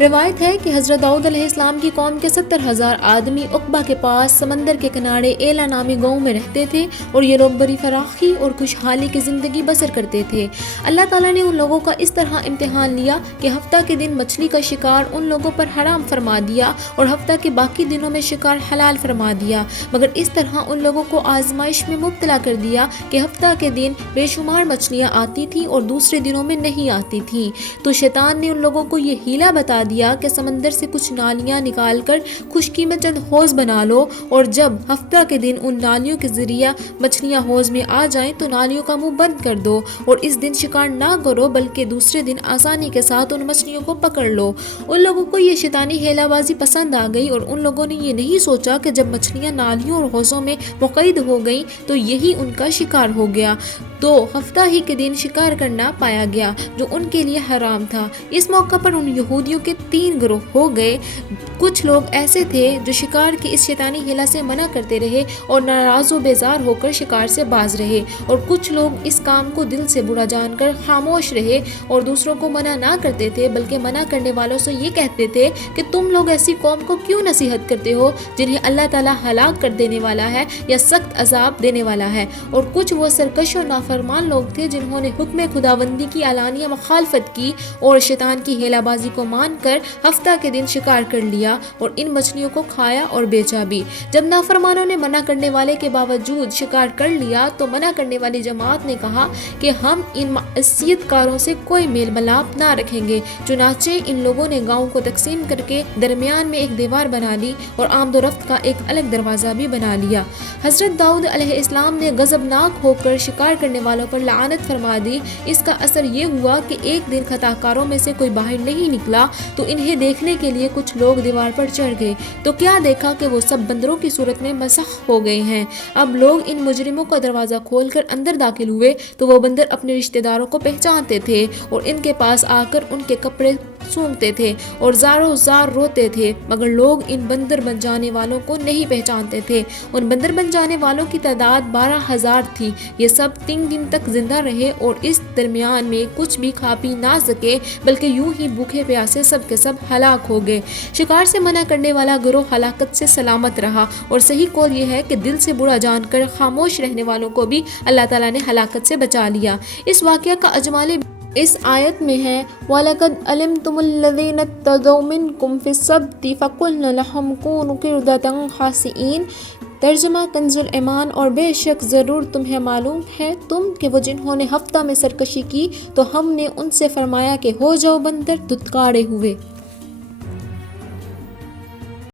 روایت ہے کہ حضرت داؤد علیہ السلام کی قوم کے 70,000 آدمی عقبہ کے پاس سمندر کے کنارے ایلا نامی گاؤں میں رہتے تھے اور یہ لوگ بڑی فراخی اور خوشحالی کی زندگی بسر کرتے تھے۔ اللہ تعالیٰ نے ان لوگوں کا اس طرح امتحان لیا کہ ہفتہ کے دن مچھلی کا شکار ان لوگوں پر حرام فرما دیا اور ہفتہ کے باقی دنوں میں شکار حلال فرما دیا، مگر اس طرح ان لوگوں کو آزمائش میں مبتلا کر دیا کہ ہفتہ کے دن بے شمار مچھلیاں آتی تھیں اور دوسرے دنوں میں نہیں آتی تھیں۔ تو شیطان نے ان لوگوں کو یہ ہیلا بتا دیا کہ سمندر سے کچھ نالیاں نکال کر خشکی میں چند حوض بنا لو، اور جب ہفتہ کے دن ان نالیوں کے ذریعہ مچھلیاں حوض میں آ جائیں تو نالیوں کا منہ بند کر دو اور اس دن شکار نہ کرو بلکہ دوسرے دن آسانی کے ساتھ ان مچھلیوں کو پکڑ لو۔ ان لوگوں کو یہ شیطانی ہیلا بازی پسند آ گئی اور ان لوگوں نے یہ نہیں سوچا کہ جب مچھلیاں نالیوں اور حوضوں میں مقید ہو گئیں تو یہی ان کا شکار ہو گیا، تو ہفتہ ہی کے دن شکار کرنا پایا گیا جو ان کے لیے حرام تھا۔ اس موقع پر ان یہودیوں کے 3 گروہ ہو گئے۔ کچھ لوگ ایسے تھے جو شکار کے اس شیطانی ہیلا سے منع کرتے رہے اور ناراض و بیزار ہو کر شکار سے باز رہے، اور کچھ لوگ اس کام کو دل سے برا جان کر خاموش رہے اور دوسروں کو منع نہ کرتے تھے بلکہ منع کرنے والوں سے یہ کہتے تھے کہ تم لوگ ایسی قوم کو کیوں نصیحت کرتے ہو جنہیں اللہ تعالیٰ ہلاک کر دینے والا ہے یا سخت عذاب دینے والا ہے۔ اور کچھ وہ سرکش اور نافرمان لوگ تھے جنہوں نے حکم خداوندی کی علانیہ مخالفت کی اور شیطان کی ہیلا بازی کو مان کر ہفتہ کے دن شکار کر لیا اور ان مچھلیوں کو کھایا اور بیچا بھی۔ جب نافرمانوں نے منع کرنے والے کے باوجود شکار کر لیا تو منع کرنے والی جماعت نے کہا کہ ہم ان معصیت کاروں سے کوئی میل ملاپ نہ رکھیں گے، چنانچہ ان لوگوں نے گاؤں کو تقسیم کر کے درمیان میں ایک دیوار بنا لی اور آمد و رفت کا ایک الگ دروازہ بھی بنا لیا۔ حضرت داؤد علیہ السلام نے غضبناک ہو کر شکار کرنے والوں پر لعنت فرما دی۔ اس کا اثر یہ ہوا کہ ایک دن خطا کاروں میں سے کوئی باہر نہیں نکلا تو انہیں دیکھنے کے لیے کچھ لوگ دیوار پر چڑھ گئے تو کیا دیکھا کہ وہ سب بندروں کی صورت میں مسخ ہو گئے ہیں۔ اب لوگ ان مجرموں کا دروازہ کھول کر اندر داخل ہوئے تو وہ بندر اپنے رشتہ داروں کو پہچانتے تھے اور ان کے پاس آ کر ان کے کپڑے سونگتے تھے اور زاروں زار روتے تھے، مگر لوگ ان بندر بن جانے والوں کو نہیں پہچانتے تھے۔ ان بندر بن جانے والوں کی تعداد 12,000 تھی۔ یہ سب 3 دن تک زندہ رہے اور اس درمیان میں کچھ بھی کھا پی نہ سکے بلکہ یوں ہی بھوکے پیاسے سب کے سب ہلاک ہو گئے۔ شکار سے منع کرنے والا گروہ ہلاکت سے سلامت رہا، اور صحیح قول یہ ہے کہ دل سے برا جان کر خاموش رہنے والوں کو بھی اللہ تعالیٰ نے ہلاکت سے بچا لیا۔ اس واقعہ کا اجمالِ اس آیت میں ہے وَلَقَدْ عَلِمْتُمُ الَّذِينَ اعْتَدَوْا مِنْكُمْ فِي السَّبْتِ فَقُلْنَا لَهُمْ كُونُوا قِرْدَةً خَاسِئِينَ۔ ترجمہ کنز الایمان، اور بے شک ضرور تمہیں معلوم ہے تم کہ وہ جنہوں نے ہفتہ میں سرکشی کی تو ہم نے ان سے فرمایا کہ ہو جاؤ بندر دھتکارے ہوئے۔